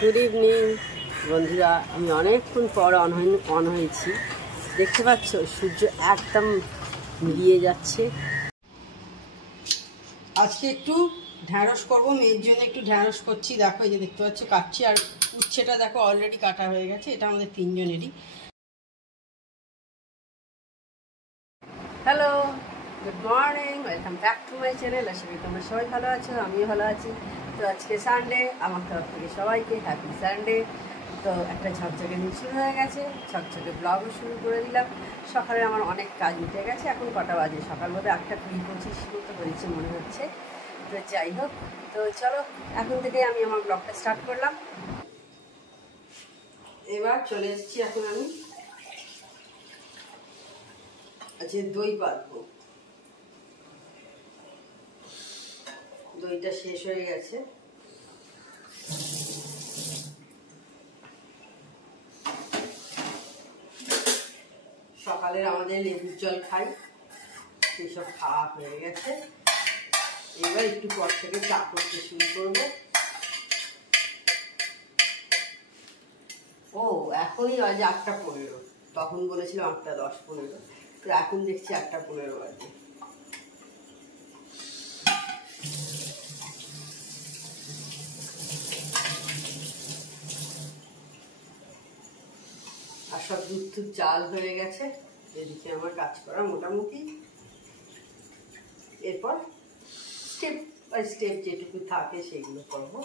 Good evening বন্ধুরা, আমি অনেকক্ষণ পর অন হয়েছি। দেখতে পাচ্ছ সূর্য একদম মিলিয়ে যাচ্ছে। আজকে একটু ঢ্যাঁড়স করবো, মেয়ের জন্য একটু ঢ্যাঁড়স করছি। দেখো এই যে দেখতে পাচ্ছ কাটছি, আর উচ্ছেটা দেখো অলরেডি কাটা হয়ে গেছে। এটা আমাদের তিনজনেরই। Hello, good morning, welcome back to my channel. আশা করি তোমরা সবাই ভালো আছো, আমিও ভালো আছি। তো আজকে সানডে, আমার তরফ থেকে সবাইকে হ্যাপি সানডে। তো একটা ঝকঝকে দিন শুরু হয়ে গেছে, ঝকঝকে ব্লগও শুরু করে দিলাম। সকালে আমার অনেক কাজ উঠে গেছে। এখন কটা বাজে? সকাল বোধ 8:20-25 মতো হয়েছে মনে হচ্ছে। তো যাই হোক, তো চলো এখন থেকে আমি আমার ব্লগটা স্টার্ট করলাম। এবার চলে এসেছি এখন আমি আজকে দই পাতবো। দইটা শেষ হয়ে গেছে। সকালের আমাদের লেবুর জল খাই, সেসব খাওয়া হয়ে গেছে। এবার একটু পর থেকে চা করতে শুরু করব। ও এখনই বাজে 8:15, তখন বলেছিলাম 8:10-15, তো এখন দেখছি 8:15 বাজে। আর সব দুধ চাল হয়ে গেছে। এদিকে আমার কাজ করা মোটামুটি। এরপর স্টেপ বাই স্টেপ যেটুকু থাকে সেগুলো করবো।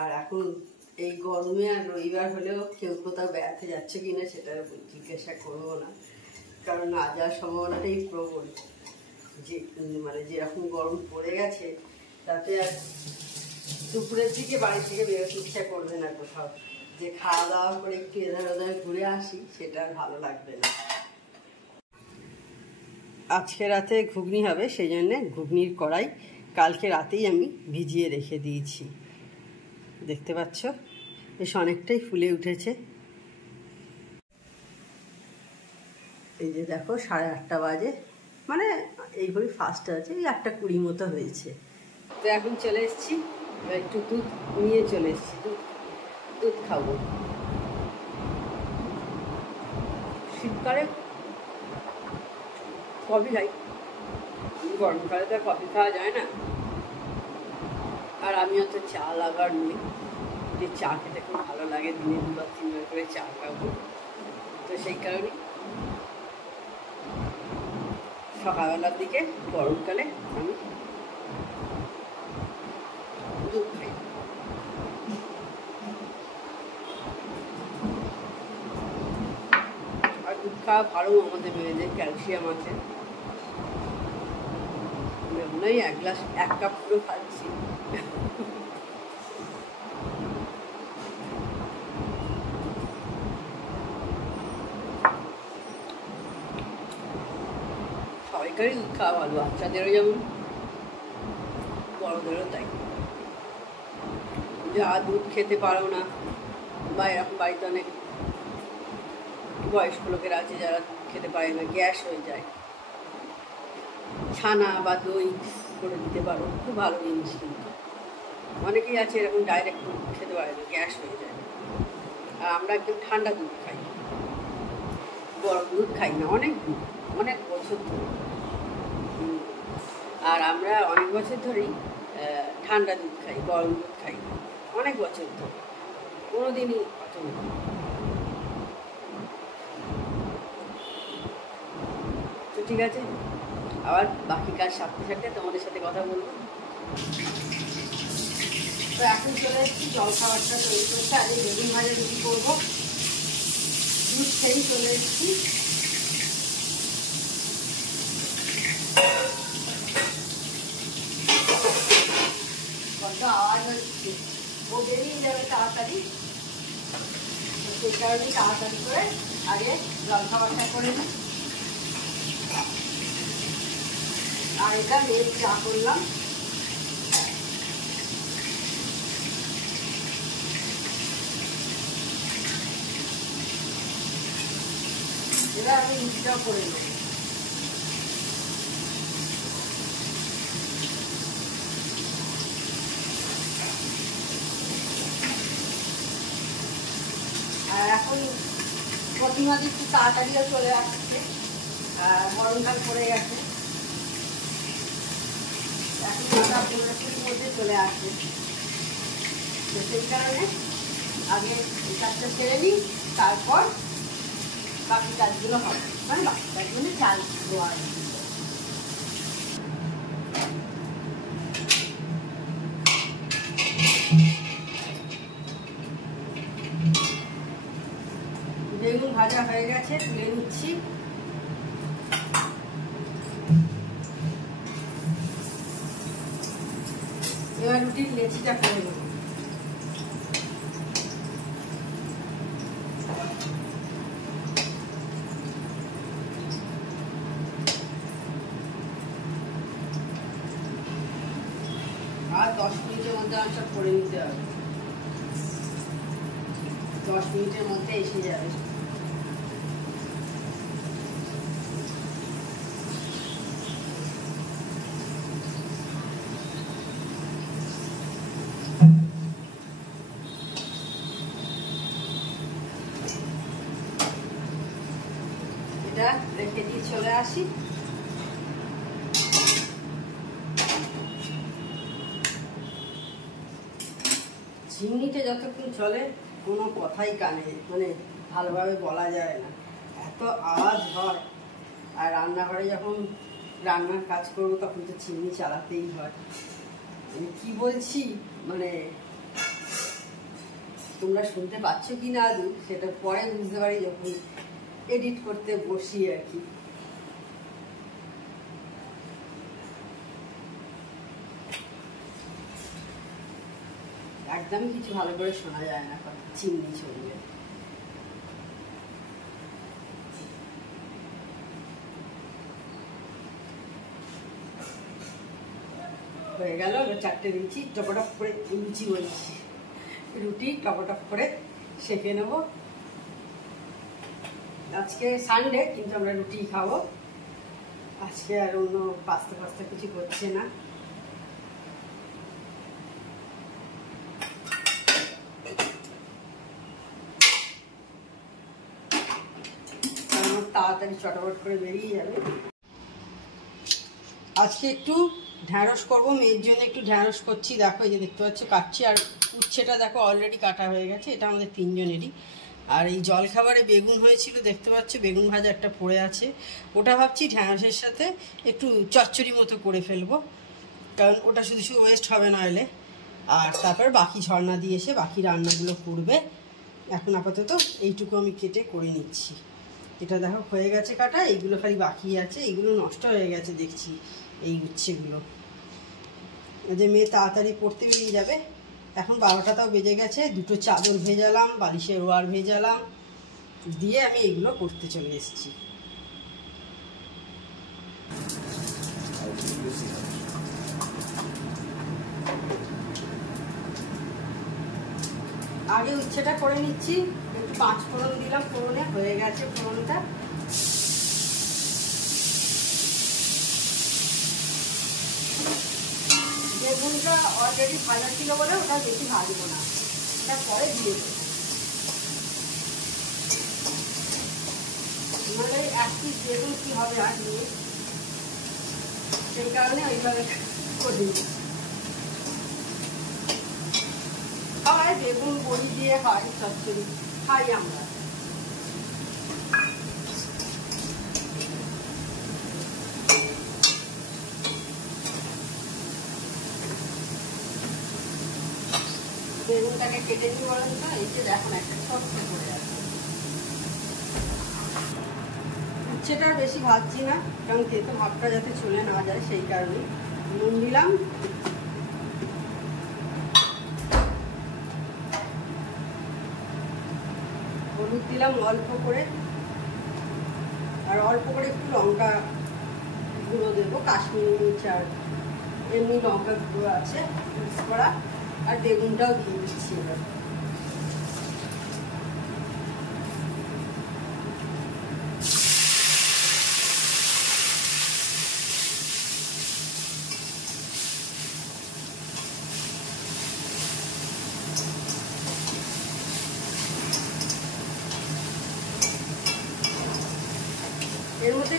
আর এখন এই গরমে আর রবিবার হলেও কেউ কোথাও বেড়াতে যাচ্ছে কিনা সেটা জিজ্ঞাসা করবো না, কারণ না যাওয়ার সম্ভাবনাটাই প্রবল। যে মানে যেরকম গরম পড়ে গেছে, তাতে আর দুপুরের দিকে বাড়ি থেকে বেরোতে ইচ্ছা করবে না কোথাও। যে খাওয়া দাওয়া করে একটু এধার ওধার ঘুরে আসি, সেটা আর ভালো লাগবে না। আজকে রাতে ঘুগনি হবে, সেই জন্যে ঘুগনির কড়াই কালকে রাতেই আমি ভিজিয়ে রেখে দিয়েছি। দেখতে পাচ্ছ বেশ অনেকটাই ফুলে উঠেছে। এই যে দেখো 8:30 বাজে, মানে এই ঘড়ি ফার্স্ট আছে, এই 8:20 মতো হয়েছে। তো এখন চলে এসেছি, একটু দুধ নিয়ে চলে এসেছি। দুধ খাবো। শীতকালে কফি খাই, গরমকালে তো কফি খাওয়া যায় না। আর আমিও তো চা লাভার নই, যে চা খেতে খুব ভালো লাগে, দিনে 2-3 বার করে চা খাবো। তো সেই কারণে সকালবেলার দিকে গরমকালে আমি দুধ খাই। আর দুধ খাওয়া ভালো, আমাদের মেয়েদের ক্যালসিয়াম আছে। মনে হয় 1 কাপ পুরো খাচ্ছি। সবাইকারই দুধ খাওয়া ভালো, বাচ্চাদেরও যেমন, বড়দেরও তাই। যা দুধ খেতে পারো না, বা এরকম বাড়িতে অনেক বয়স্ক লোকেরা আছে যারা খেতে পারে না, গ্যাস হয়ে যায়, ছানা বা দই করে দিতে পারো, খুব ভালো জিনিস। কিন্তু অনেকেই আছে এরকম ডাইরেক্ট দুধ খেতে পারে না, গ্যাস হয়ে যায়। আর আমরা একদম ঠান্ডা দুধ খাই, গরম দুধ খাই না অনেক বছর ধরে। আর আমরা অনেক বছর ধরেই ঠান্ডা দুধ খাই, গরম দুধ খাই না, অনেক বছর ধরে, কোনোদিনই অত না। তো ঠিক আছে, আবার বাকি কাজ সারতে সারতে তোমাদের সাথে কথা বলবো। তো এখন চলে এসেছি জলখাবারটা তৈরি করতে। আজ বেগুন ভাজা রুটি করবো। দুধ খেয়েই চলে এসেছি। আওয়াজ হচ্ছে, ও বেরিয়ে যাবে তাড়াতাড়ি, সেই কারণে তাড়াতাড়ি করে আগে জলখাবারটা করে নিই। আর এটা মেয়ের চা করলাম। এবার আমি রুটিটাও করে নেব। এখন প্রতিমাদি একটু তাড়াতাড়িও চলে আসছে, গরমকাল পড়ে গেছে, এখন 15-20 মধ্যে চলে আসছে। তো সেই কারণে আগে এই কাজটা সেরে নিই, তারপর বাকি কাজগুলো হবে, মানে বাকি কাজগুলো চাল দেওয়া। বেগুন ভাজা হয়ে গেছে, তুলে নিচ্ছি। এবার রুটির লেচিটা করে নেব। আর 10 মিনিটের মধ্যে আমি সব করে নিতে হবে, 10 মিনিটের মধ্যে এসে যাবে। এটা রেখে দিয়ে চলে আসি। চিমনিতে যতক্ষণ চলে কোনো কথাই কানে মানে ভালোভাবে বলা যায় না, এত আওয়াজ হয়। আর রান্নাঘরে যখন রান্নার কাজ করবো তখন তো চিমনি চালাতেই হয়। আমি কি বলছি মানে তোমরা শুনতে পাচ্ছ কি না আদৌ সেটা পরে বুঝতে পারি যখন এডিট করতে বসি আর কি। একদমই কিছু ভালো করে শোনা যায় না চিমনি চললে। হয়ে গেল 4টে লুচি, টপটপ করে লুচি বলছি, রুটি টপটপ করে সেঁকে নেব। আজকে সানডে কিন্তু আমরা রুটি খাবো, আজকে আর অন্য পাস্তা পাস্তা কিছু করছে না। তাড়াতাড়ি চটাপট করে বেরিয়ে যাবে। আজকে একটু ঢ্যাঁড়স করবো, মেয়ের জন্য একটু ঢ্যাঁড়স করছি। দেখো এই যে দেখতে পাচ্ছ কাটছি, আর উচ্ছেটা দেখো অলরেডি কাটা হয়ে গেছে, এটা আমাদের 3 জনেরই। আর এই জলখাবারে বেগুন হয়েছিল দেখতে পাচ্ছ, বেগুন ভাজা একটা পড়ে আছে, ওটা ভাবছি ঢ্যাঁড়সের সাথে একটু চচ্চড়ি মতো করে ফেলবো, কারণ ওটা শুধু শুধু ওয়েস্ট হবে না এলে। আর তারপর বাকি ঝর্ণা দিয়ে এসে বাকি রান্নাগুলো করবে। এখন আপাতত এইটুকু আমি কেটে করে নিচ্ছি। এটা দেখো হয়ে গেছে কাটা, এইগুলো খালি বাকি আছে, এইগুলো নষ্ট হয়ে গেছে দেখছি এই উচ্ছেগুলো। যে মেয়ে তাড়াতাড়ি পড়তে বেরিয়ে যাবে, এখন 12টাও বেজে গেছে। 2টো চাদর ভেজালাম, বালিশের ওয়ার ভেজালাম, দিয়ে আমি এইগুলো করতে চলে এসেছি। আগে উচ্ছেটা করে নিচ্ছি, একটু 5 ফোড়ন দিলাম, ফোড়নে হয়ে গেছে ফোড়নটা। বেগুনটা অলরেডি ভাজা ছিল বলে ওটা বেশি ভাজবো না, এটা পরে দিয়ে দেবো। মানে 1 পিস বেগুন কি হবে আর নিয়ে, সেই কারণে ওইভাবে করে দিই। হয় বেগুন বড়ি দিয়ে হয় চচ্চড়ি, খাই আমরা। বেগুনটাকে কেটে নিই বলেন তো, এই যে এখন একটা শক্ত করে আছে। উচ্ছেটা বেশি ভাজছি না, কারণ তেতো ভাবটা যাতে চলে না যায় সেই কারণে। নুন দিলাম, হলুদ দিলাম অল্প করে, আর অল্প করে একটু লঙ্কা গুঁড়ো দেবো, কাশ্মীরি মির্চ আর এমনি লঙ্কা গুঁড়ো আছে মিক্স করা। আর বেগুনটাও দিয়ে দিচ্ছি এবার।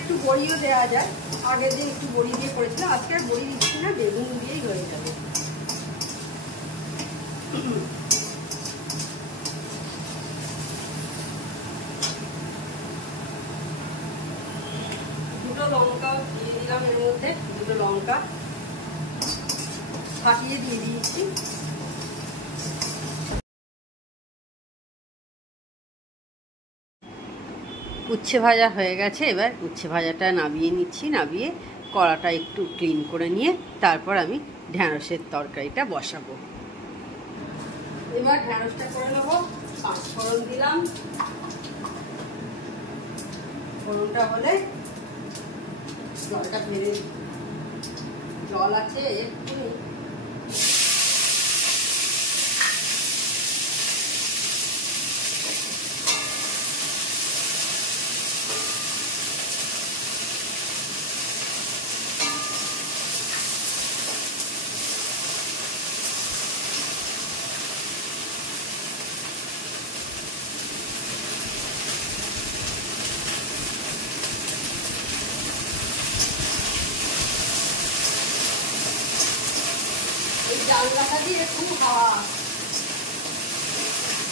একটু বড়িও দেওয়া যায়, আগের দিন একটু বড়ি দিয়ে করেছিলাম, আজকে আর বড়ি দিচ্ছি না, বেগুন দিয়েই হয়ে যাবে। দুটো লঙ্কা দিয়ে দিলাম এর মধ্যে, দুটো লঙ্কা ফাটিয়ে দিয়ে দিয়েছি। উচ্ছে ভাজা হয়ে গেছে, এবার উচ্ছে ভাজাটা নামিয়ে নিচ্ছি, নামিয়ে কড়াটা একটু ক্লিন করে নিয়ে তারপর আমি ঢ্যাঁড়সের তরকারিটা বসাবো। এবার ঢ্যাঁড়সটা করে নেবো। পাঁচফোড়ন দিলাম, ফোড়নটা হলে জলটা ফেলে, জল আছে একটু, জানলাটা দিয়ে খুব হাওয়া,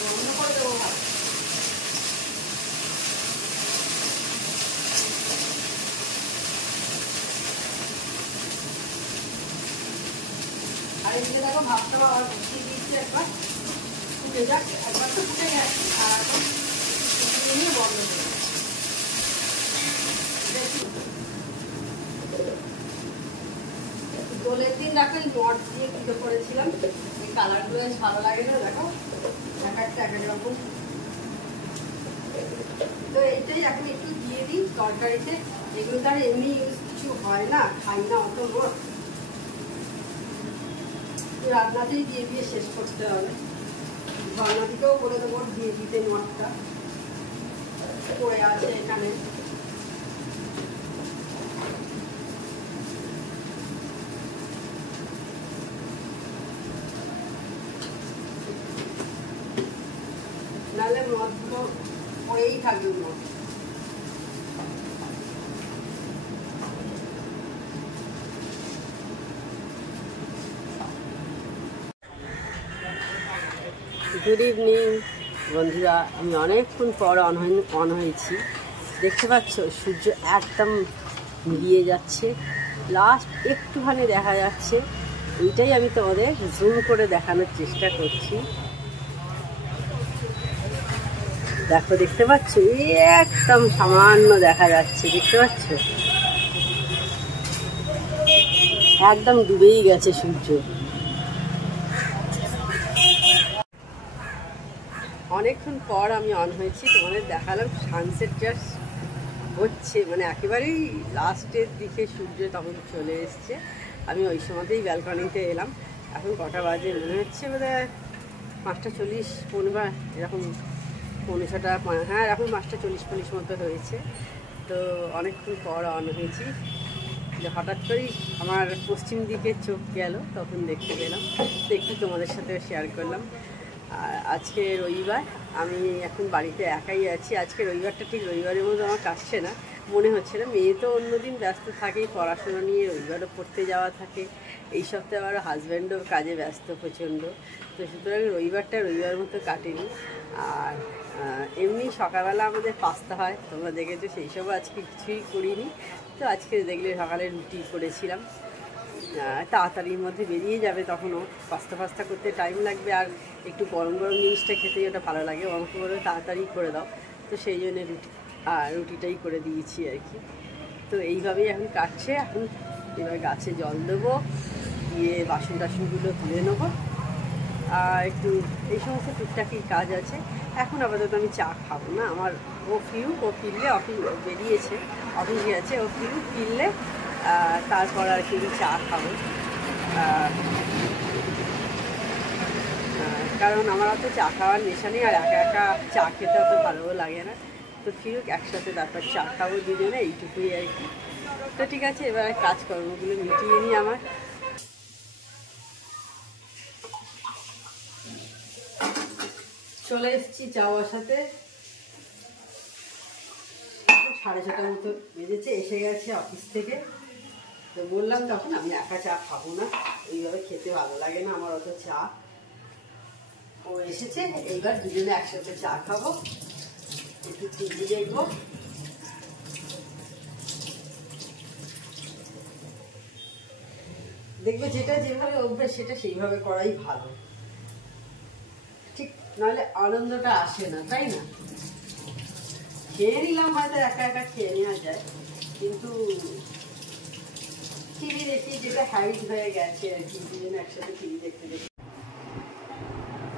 বন্ধ করে দেবো। আর এদিকে দেখো ভাতটা আবার বসিয়ে দিয়েছি, একবার ফুটে যাক, একবার তো ফুটে গেছে, আর এখন নিয়ে বন্ধ করে দোলের দিন এখন মট দিয়ে পুজো করেছিলাম, এই কালারগুলো বেশ ভালো লাগে না, দেখো এক একটা এক এক রকম। তো এইটাই এখন একটু দিয়ে দিই তরকারিতে, এগুলো তার এমনি ইউজ কিছু হয় না, খাই না অত মট, রান্নাতেই দিয়ে দিয়ে শেষ করতে হবে। ঝর্ণা দিকেও বলে দেবো দিয়ে দিতে, মটটা পড়ে আছে এখানে। নাহলে মদগুলো পড়েই থাকবে মদ। গুড ইভিনিং বন্ধুরা, আমি অনেকক্ষণ পর অন হয়েছি। দেখতে পাচ্ছ সূর্য একদম মিলিয়ে যাচ্ছে, লাস্ট একটুখানি দেখা যাচ্ছে, এইটাই আমি তোমাদের জুম করে দেখানোর চেষ্টা করছি। দেখো দেখতে পাচ্ছ, একদম সামান্য দেখা যাচ্ছে, দেখতে পাচ্ছ একদম ডুবেই গেছে সূর্য। অনেকক্ষণ পর আমি অন হয়েছি, তোমাদের দেখালাম সানসেট জাস্ট হচ্ছে, মানে একেবারেই লাস্টের দিকে সূর্য তখন চলে এসছে। আমি ওই সময়তেই ব্যালকনিতে এলাম। এখন কটা বাজে মনে হচ্ছে বোধহয় 5:40, 15 এরকম, 15টা, হ্যাঁ এখন 5:40 মতো হয়েছে। তো অনেকক্ষণ পর অন হয়েছি, যে হঠাৎ করেই আমার পশ্চিম দিকে চোখ গেল, তখন দেখতে গেলাম, একটু তোমাদের সাথে শেয়ার করলাম। আর আজকে রবিবার, আমি এখন বাড়িতে একাই আছি। আজকে রবিবারটা ঠিক রবিবারের মতো আমার কাটছে না, মনে হচ্ছে না। মেয়ে তো অন্যদিন ব্যস্ত থাকেই পড়াশোনা নিয়ে, রবিবারও পড়তে যাওয়া থাকে, এই সপ্তাহে আবার হাজব্যান্ডও কাজে ব্যস্ত প্রচণ্ড, তো সুতরাং রবিবারটা রবিবার মতো কাটেনি। আর এমনি সকালবেলা আমাদের পাস্তা হয়, তোমরা দেখেছো, সেই সব আজকে কিছুই করিনি। তো আজকে দেখলে সকালে রুটি করেছিলাম, তাড়াতাড়ির মধ্যে বেরিয়ে যাবে, তখনও পাস্তা করতে টাইম লাগবে, আর একটু গরম গরম জিনিসটা খেতেই ওটা ভালো লাগে, অঙ্ক করে তাড়াতাড়ি করে দাও, তো সেই জন্য রুটিটাই করে দিয়েছি আর কি। তো এইভাবেই এখন কাটছে। এখন এবার গাছে জল দেবো, দিয়ে বাসন টাসনগুলো ধুয়ে নেবো, আর একটু এই সমস্ত টুকটাকি কাজ আছে। এখন আপাতত আমি চা খাবো না, আমার ও ফিরলে, অফিস বেরিয়েছে, অফিস গেছে, ও ফিরলে তারপর আর কি চা খাবো। কারণ আমার অত চা খাওয়ার নেশা নেই, আর একা একা চা খেতে অত ভালোও লাগে না। তো ফিরুক, একসাথে তারপর চা খাবো দুজনে, এইটুকুই আর কি। তো ঠিক আছে, এবার কাজকর্মগুলো মিটিয়ে নিই আমার। চলে এসেছি চা বসাতে, 6:30 মতো বেজেছে, এসে গেছে অফিস থেকে। তো বললাম তখন আমি একা চা খাবো না, এইভাবে খেতে ভালো লাগে না আমার অত চা। ও এসেছে, এইবার দুজনে একসাথে চা খাবো, একটু টিভি দেখবো। দেখবে যেটা যেভাবে অভ্যেস সেটা সেইভাবে করাই ভালো, ঠিক নাহলে আনন্দটা আসে না, তাই না? খেয়ে নিলাম, হয়তো একা একা খেয়ে নেওয়া যায়, কিন্তু টিভি দেখি যেটা হ্যাবিট হয়ে গেছে আর কি, দুজনে একসাথে টিভি দেখতে দেখি।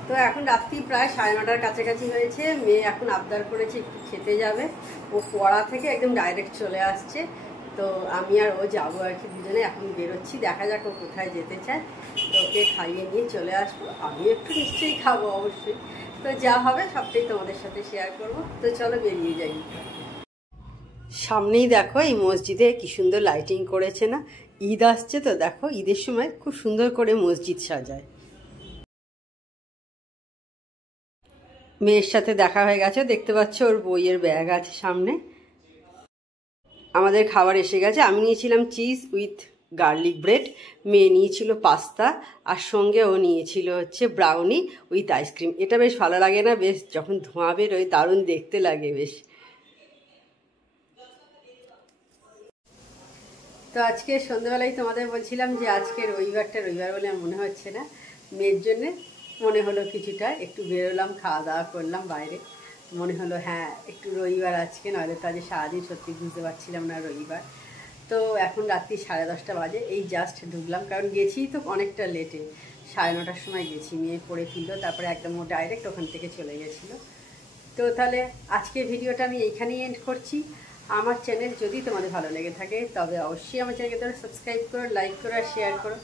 তো এখন রাত্রি প্রায় 9:30 কাছাকাছি হয়েছে। মেয়ে এখন আবদার করেছে একটু খেতে যাবে, ও পড়া থেকে একদম ডাইরেক্ট চলে আসছে। তো আমি আর ও যাবো আর কি, দুজনে এখন বেরোচ্ছি, দেখা যাক ও কোথায় যেতে চায়। তো ওকে খাইয়ে নিয়ে চলে আসবো, আমি একটু নিশ্চয়ই খাবো অবশ্যই। তো যা হবে সবটাই তোমাদের সাথে শেয়ার করব। তো চলো বেরিয়ে যাই। সামনেই দেখো এই মসজিদে কি সুন্দর লাইটিং করেছে না, ঈদ আসছে তো দেখো, ঈদের সময় খুব সুন্দর করে মসজিদ সাজায়। মেয়ের সাথে দেখা হয়ে গেছে, দেখতে পাচ্ছ ওর বইয়ের ব্যাগ আছে সামনে। আমাদের খাবার এসে গেছে, আমি নিয়েছিলাম চিজ উইথ গার্লিক ব্রেড, মেয়ে নিয়েছিল পাস্তা, আর সঙ্গে ও নিয়েছিল হচ্ছে ব্রাউনি উইথ আইসক্রিম। এটা বেশ ভালো লাগে না, বেশ যখন ধোঁয়া বেরোয় দারুণ দেখতে লাগে বেশ। তো আজকে সন্ধ্যাবেলায় তোমাদের বলছিলাম যে আজকে রবিবারটা রবিবার বলে মনে হচ্ছে না, মেয়ের জন্যে মনে হলো কিছুটা একটু বেরোলাম, খাওয়া দাওয়া করলাম বাইরে, মনে হলো হ্যাঁ একটু রবিবার আজকে, নইলে তো আজ সারাদিন সত্যি বুঝতে পারছিলাম না রবিবার। তো এখন রাত্রি 10:30 বাজে, এই জাস্ট ঢুকলাম, কারণ গেছি তো অনেকটা লেটে, 9:30টার সময় গেছি, মেয়ে পড়ে ফিরলো, তারপরে একদম ও ডাইরেক্ট ওখান থেকে চলে গেছিলো। তো তাহলে আজকে ভিডিওটা আমি এইখানেই এন্ড করছি। আমার চ্যানেল যদি তোমাদের ভালো লেগে থাকে তবে অবশ্যই আমার চ্যানেলকে তোমরা সাবস্ক্রাইব করো, লাইক করো আর শেয়ার করো।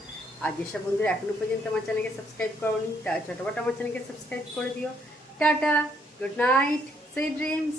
আর যেসব বন্ধুরা এখনও পর্যন্ত আমার চ্যানেলকে সাবস্ক্রাইব করোনি তারা ছোটোখাটো আমার চ্যানেলকে সাবস্ক্রাইব করে দিও। Tata, good night, sweet dreams.